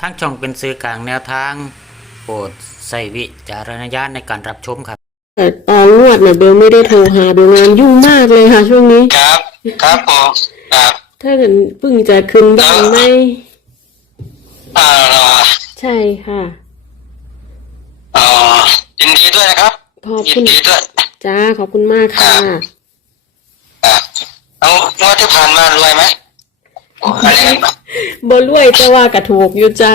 ทั้งช่องเป็นสื่อกลางแนวทาง โปรดใส่วิจารณญาณในการรับชมครับ แต่ตอนงวดเนี่ยเบลไม่ได้โทรหาเบลงานยุ่งมากเลยค่ะ ช่วงนี้ ครับ ครับผมครับถ้าเกิดเพิ่งจะขึ้นบ้านไหมอ่าเหรอใช่ค่ะ อ๋อยินดีด้วยนะครับขอบยิคุนณดีด้วยจ้าขอบคุณมากค่ะ ครับเอางวดที่ผ่านมารวยไหมโอ้อะไรกัน บรวยแต่ว่ากระถูกอยู่จ้า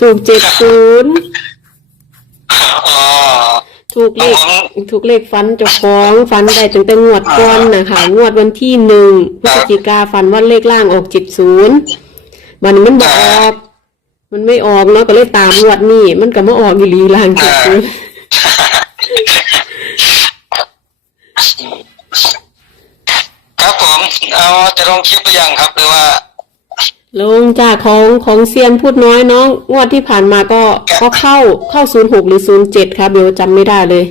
ถูกเจ็ดศูนย์ถูกเลขถูกเลขฟันเจ้าของฟันได้ตั้งแต่งวดก่อนนะคะงวดวันที่หนึ่งพฤศจิกาฟันว่าเลขล่างออกเจ็ดศูนย์วันมันบออกมันไม่ออกเนาะก็เลยตามงวดนี่มันก็มาออกอีหลีล่างเจ็ดศูนย์ ครับ ผมเอาจะลงคลิปหรือยังครับหรือว่าลงจากของของเซียนพูดน้อยเน้องงวดที่ผ่านมาก็ก็เข้าเข้าศูนย์หกหรือศูนย์เจ็ดครับเดี๋ยวจำไม่ได้เลย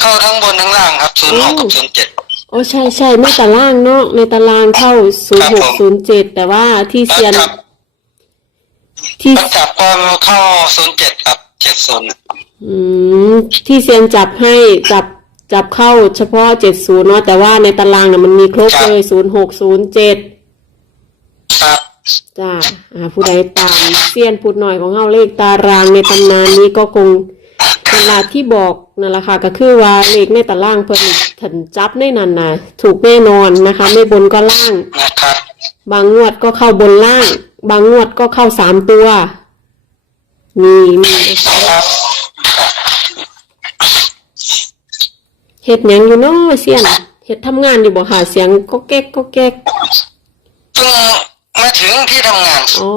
เข้าทั้งบนทั้งล่างครับศูนย์หกกับศูนย์เจ็ดโอ้ใช่ใช่ในตารางเนาะในตารางเข้าศูนย์หกศูนย์เจ็ดแต่ว่าที่แล้วเซียนจับที่แล้วจับก็เข้าศูนย์เจ็ดครับเจ็ดศูนย์อืมที่เซียนจับให้จับ จับเข้าเฉพาะเจ็ดศูนย์เนาะแต่ว่าในตารางน่ะมันมีครบเลยศูนย์หกศูนย์เจ็ดครับจ้าอ่าผู้ใดตามเซียนพูดหน่อยของเฮาเลขตารางในตำนานนี้ก็คงเวลาที่บอกนั่นแหละค่ะก็คือว่าเลขในตารางเพิ่นถันจับในนั้นน่ะถูกแน่นอนนะคะ ไม่บนก็ล่าง นะครับบางงวดก็เข้าบนล่าง บางงวดก็เข้าสามตัวนี่นี่นะคะ ครับ เฮ็ดหยังอยู่เนาะเซียนเฮ็ดทำงานอยู่บ่ค่ะเสียงก็แก๊กก็แก๊กเพิ่งมาถึงที่ทำงานอ๋อ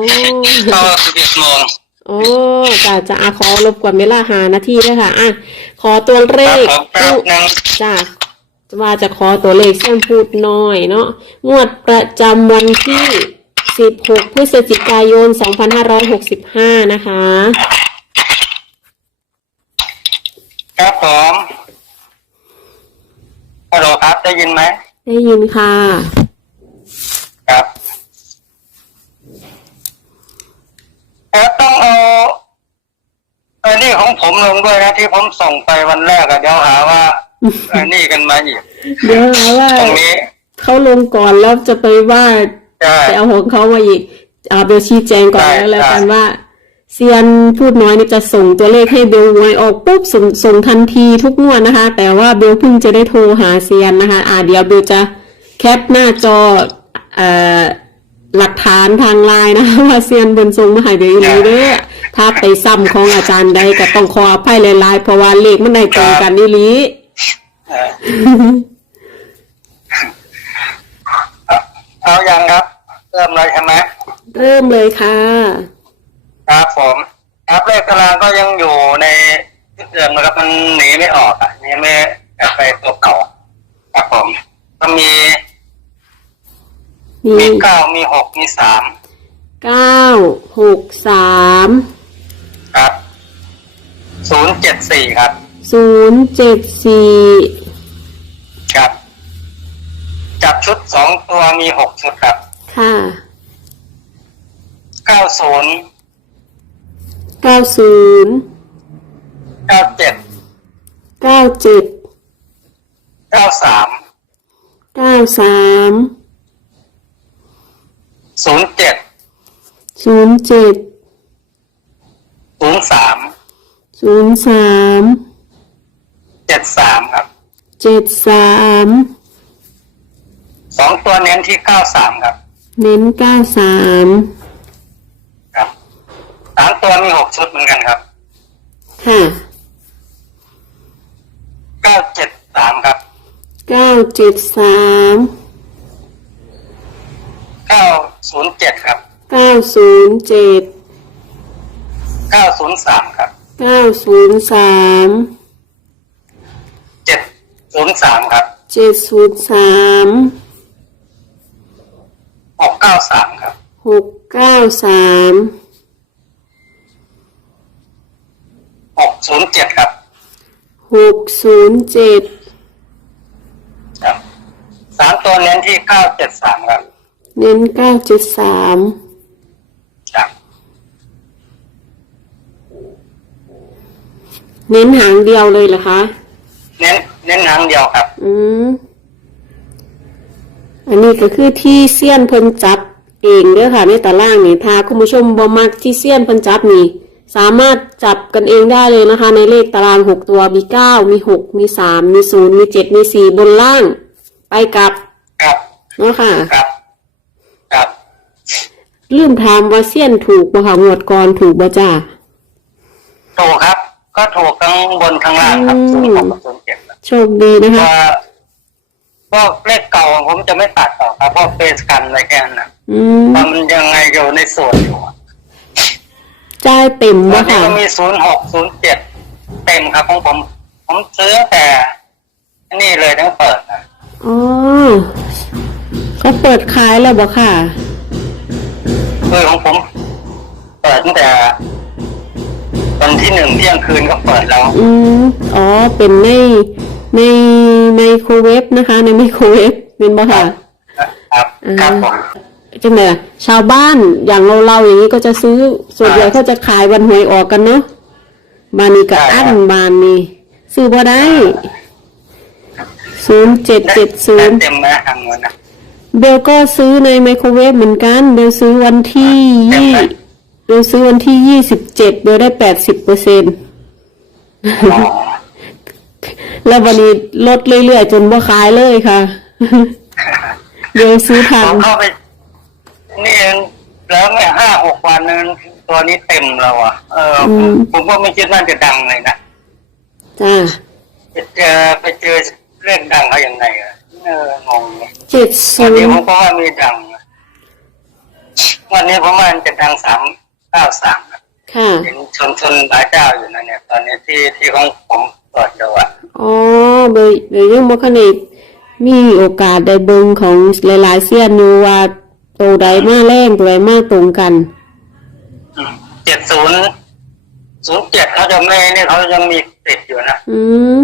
ตอนสิบเอ็ดโมงโอ้จ้าจะอาขอรบกวนเวลาหานาทีด้วยค่ะ อะ ขอตัวเลครับขผมแป๊บนึงจ้าว่าจะขอตัวเลขเส้นพูดหน่อยเนาะงวดประจำวันที่ 16 พฤศจิกายน 2565 นะคะ ครับผม ฮัลโหลครับได้ยินไหมได้ยินค่ะ ครับแล้วต้องเอาอันนี้ของผมลงด้วยนะที่ผมส่งไปวันแรกอะเดี๋ยวหาว่าอันนี้กันมาอีกเดี๋ยวหาว่าตรงนี้เขาลงก่อนแล้วจะไปว่าใช่ไปเอาของเขามาอีกอ่าเบลชี้แจงก่อนได้แล้วแล้วกันได้ว่า เซียนพูดน้อยนี่จะส่งตัวเลขให้เบลหวยออกปุ๊บส่งส่งทันทีทุกงวดนะคะ แต่ว่าเบลเพิ่งจะได้โทรหาเซียนนะคะอ่าเดี๋ยวเบลจะแคปหน้าจอเอ่อหลักฐานทางไลน์นะคะว่าเซียนเบนส่งมาให้เบลอยู่เด้อถ้าไปซ้ำของอาจารย์ใดก็ต้องขออภัยหลายๆเพราะว่าเลขมันได้ตรงกันนี่ลีเออเอาเอายังครับ เริ่มเลยใช่ไหมเริ่มเลยค่ะ ครับผมครับเลขตารางก็ยังอยู่ในที่เดิมนะครับมันหนีไม่ออกอะหนี่ไม่ไปตัวเก่าครับผม ก็มีมีมีเก้ามีหกมีสามเก้าหกสามครับศูนย์เจ็ดสี่ครับ ศูนย์เจ็ดสี่ครับ จับชุดสองตัวมีหกชุดครับค่ะเก้าศูนย์เก้าศูนย์เก้าเจ็ดเก้าเจ็ดเก้าสามเก้าสามศูนย์เจ็ดศูนย์เจ็ดศูนย์สามศูนย์สามเจ็ดสามครับเจ็ดสามสองตัวเน้นที่เก้าสามครับ เน้นเก้าสามครับสาม ตัวมีหกชุดเหมือนกันครับค่ะเก้าเจ็ดสามครับเก้าเจ็ดสามเก้าศูนย์เจ็ดครับเก้าศูนย์เจ็ดเก้าศูนย์สามครับเก้าศูนย์สามเจ็ดศูนย์สามครับเจ็ดศูนย์สามหกเก้าสามครับหกเก้าสาม หกศูนย์เจ็ดครับหกศูนย์เจ็ดครับสามตัวเน้นที่เก้าเจ็ดสามครับเน้นเก้าเจ็ดสามเน้นหางเดียวเลยเหรอคะ เน้นเน้นหางเดียวครับ อืมอันนี้ก็คือที่เสี้ยนเพิ่นจับเองเด้อค่ะ ในตารางนี่ถ้าคุณผู้ชมบ่มักที่เสี้ยนเพิ่นจับนี่ สามารถจับกันเองได้เลยนะคะ ในเลขตารางหกตัวมีเก้ามีหกมีสามมีศูนย์มีเจ็ดมีสี่บนล่าง ไปกลับครับเนาะค่ะครับครับลืมถามว่าเซียนถูกบ่ค่ะงวดก่อนถูกบ่จ้าถูกครับ ก็ถูกทั้งบนทั้งล่างครับอืมศูนย์หกกับศูนย์เจ็ดโชคดีนะเพคะราะว่าพวกเลขเก่าผมจะไม่ตัดออกครับเพราะเฟสกันไว้แค่นั้นนะอืม เพราะมันยังไงอยู่ในส่วนอยู่อะ จ่ายเต็มตอบ่นนี้ค่ะก็มีศูนย์หกศูนย์เจ็ดเต็มครับของผม ผมซื้อตั้งแต่นี่เลยตั้งเปิดนะอ๋อก็เปิดขายแล้วบ่ค่ะ คือของผม เปิดตั้งแต่วันที่หนึ่งเที่ยงคืนก็เปิดแล้ว อืมอ๋อ เป็นในในไมโครเวฟนะคะ ในไมโครเวฟเป็นบ่ค่ะ ครับ ครับผม จังไงล่ะชาวบ้านอย่างเราเราอย่างนี้ก็จะซื้อส่วนใหญ่เขาจะขายวันหวยออกกันเนาะบานนี้ก็อั้นบานีซื้อบ่ได้ศูนย์เจ็ดเจ็ดศูนย์เต็มนะทางนู้นนะเบลก็ซื้อในไมโครเวฟเหมือนกันเบลซื้อวันที่ยี่เบลซื้อวันที่ยี่สิบเจ็ดเบลได้แปดสิบเปอร์เซ็นต์แล้ววันนี้ลดเรื่อยๆจนบ่ขายเลยค่ะเดี๋ยวซื้อทางเข้าไป นี่แล้วเนี่ยห้าหกวันนึงตัวนี้เต็มแล้วอะ เออผมผมก็ไม่คิดว่าจะดังเลยนะจ้าไปเจอไปเจอเรื่องดังเขายังไงอะเอองงเลยเจ็ดวัศูนนี้นผย์มก็ว่ามีดังนะวันนี้ผมว่ามันจะดังสามเก้าสามค่ะเห็นชนชนหลายเจ้าอยู่นะเนี่ย ตอนนี้ที่ที่ของผมเปิดดูอะอ๋อเบลเบลยังบ่คันได้มีโอกาสได้เบิ่งของหลายๆเสี้ยนอยู่ว่า ตัวใดมาแรงตัวใดมาตรงกันเจ็ดศูนย์ศูนย์เจ็ดเขาจะไม่นี่เขายังมีติดอยู่นะอืม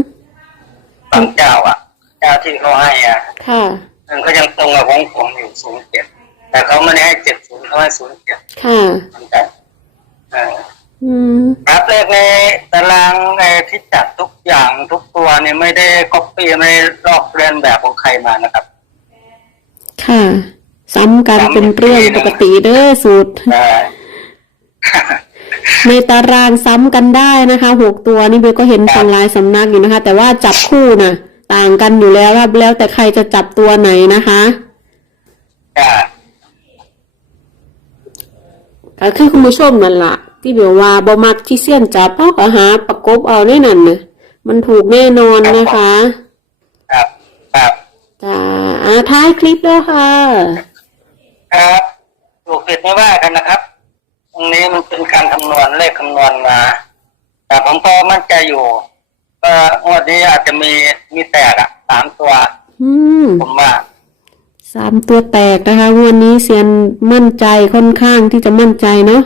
บางเจ้าอะ เจ้าที่เขาให้อะ ค่ะมันก็ยังตรงกับของผมอยู่ศูนย์เจ็ดแต่เขาไม่ได้ให้เจ็ดศูนย์เขาให้ศูนย์เจ็ดค่ะเหมือนกันเอออืมครับเลขในตารางในที่จัดทุกอย่างทุกตัวเนี่ยไม่ได้ก๊อปปี้ไม่ได้ลอกเลียนแบบของใครมานะครับ ค่ะ ซ้ำกันเป็นเรื่องปกติเด้อสูตรเออในตารางซ้ำกันได้นะคะหกตัวนี่เบลก็เห็นทางลายสำนักอยู่นะคะ แต่ว่าจับคู่น่ะ ต่างกันอยู่แล้วครับแล้วแต่ใครจะจับตัวไหนนะคะจ้ะก็คือคุณผู้ชมนั่นละที่เบลว่าบอมักที่เสี้ยนจับเอาก็หาประกบเอาได้นั่นนะมันถูกแน่นอนนะคะ ครับ ครับจ้าอ่าท้ายคลิปแล้วค่ะ ครับถูกผิดไม่ว่ากันนะครับตรงนี้มันเป็นการคำนวณเลขคำนวณมา แต่ผมก็มั่นใจอยู่ว่างวดนี้อาจจะมีมีแตกอะสามตัว อืมผมว่าสามตัวแตกนะคะวันนี้เซียนมั่นใจค่อนข้างที่จะมั่นใจเนาะ